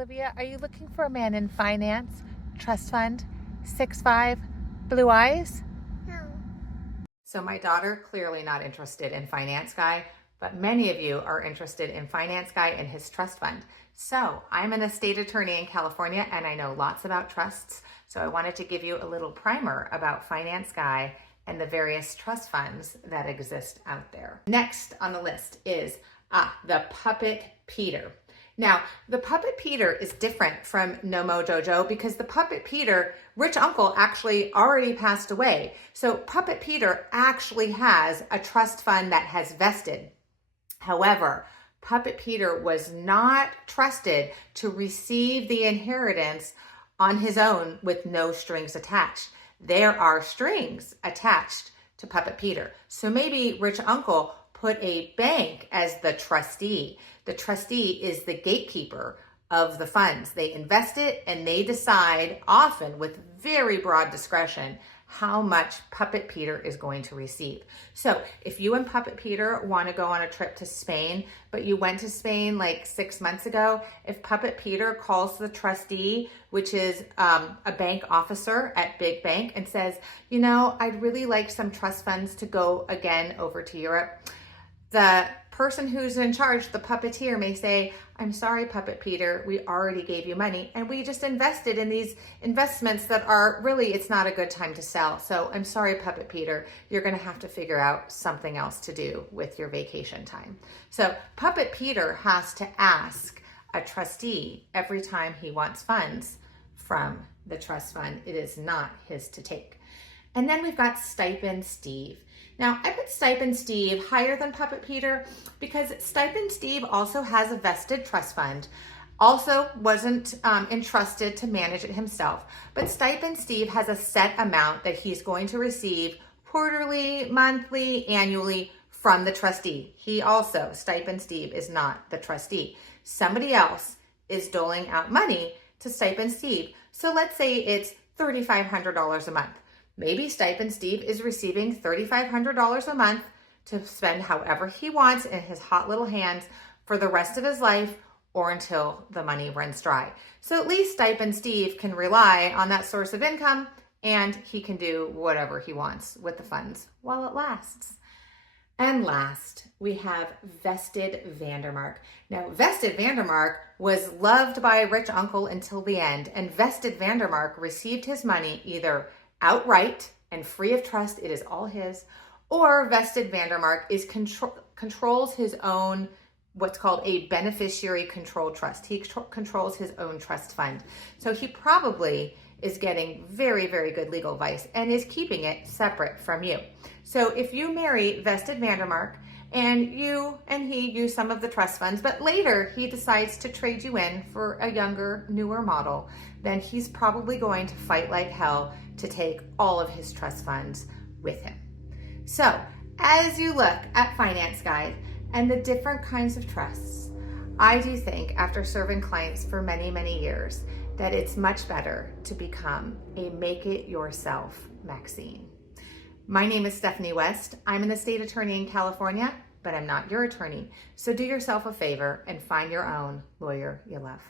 Olivia, are you looking for a man in finance, trust fund, 6'5", blue eyes? No. So my daughter, clearly not interested in Finance Guy, but many of you are interested in Finance Guy and his trust fund. So I'm an estate attorney in California and I know lots about trusts. So I wanted to give you a little primer about Finance Guy and the various trust funds that exist out there. Next on the list is the Puppet Peter. Now, the Puppet Peter is different from No Mo Dojo because the Puppet Peter, rich uncle actually already passed away. So Puppet Peter actually has a trust fund that has vested. However, Puppet Peter was not trusted to receive the inheritance on his own with no strings attached. There are strings attached to Puppet Peter. So maybe rich uncle put a bank as the trustee. The trustee is the gatekeeper of the funds. They invest it and they decide, often with very broad discretion, how much Puppet Peter is going to receive. So if you and Puppet Peter want to go on a trip to Spain, but you went to Spain like 6 months ago, if Puppet Peter calls the trustee, which is a bank officer at Big Bank, and says, you know, I'd really like some trust funds to go again over to Europe, the person who's in charge, the puppeteer, may say, I'm sorry, Puppet Peter, we already gave you money and we just invested in these investments that are really, it's not a good time to sell. So I'm sorry, Puppet Peter, you're gonna have to figure out something else to do with your vacation time. So Puppet Peter has to ask a trustee every time he wants funds from the trust fund. It is not his to take. And then we've got Stipend Steve. Now, I put Stipend Steve higher than Puppet Peter because Stipend Steve also has a vested trust fund, also wasn't entrusted to manage it himself. But Stipend Steve has a set amount that he's going to receive quarterly, monthly, annually from the trustee. He also, Stipend Steve, is not the trustee. Somebody else is doling out money to Stipend Steve. So let's say it's $3,500 a month. Maybe Stipend Steve is receiving $3,500 a month to spend however he wants in his hot little hands for the rest of his life or until the money runs dry. So at least Stipend Steve can rely on that source of income and he can do whatever he wants with the funds while it lasts. And last, we have Vested Vandermark. Now, Vested Vandermark was loved by rich uncle until the end, and Vested Vandermark received his money either outright and free of trust, it is all his, or Vested Vandermark is controls his own, what's called a beneficiary control trust. He controls his own trust fund. So he probably is getting very, very good legal advice and is keeping it separate from you. So if you marry Vested Vandermark and you and he use some of the trust funds, but later he decides to trade you in for a younger, newer model, then he's probably going to fight like hell to take all of his trust funds with him. So as you look at Finance Guide and the different kinds of trusts, I do think after serving clients for many, many years, that it's much better to become a make-it-yourself Maxine. My name is Stephanie West. I'm an estate attorney in California, but I'm not your attorney. So do yourself a favor and find your own lawyer you love.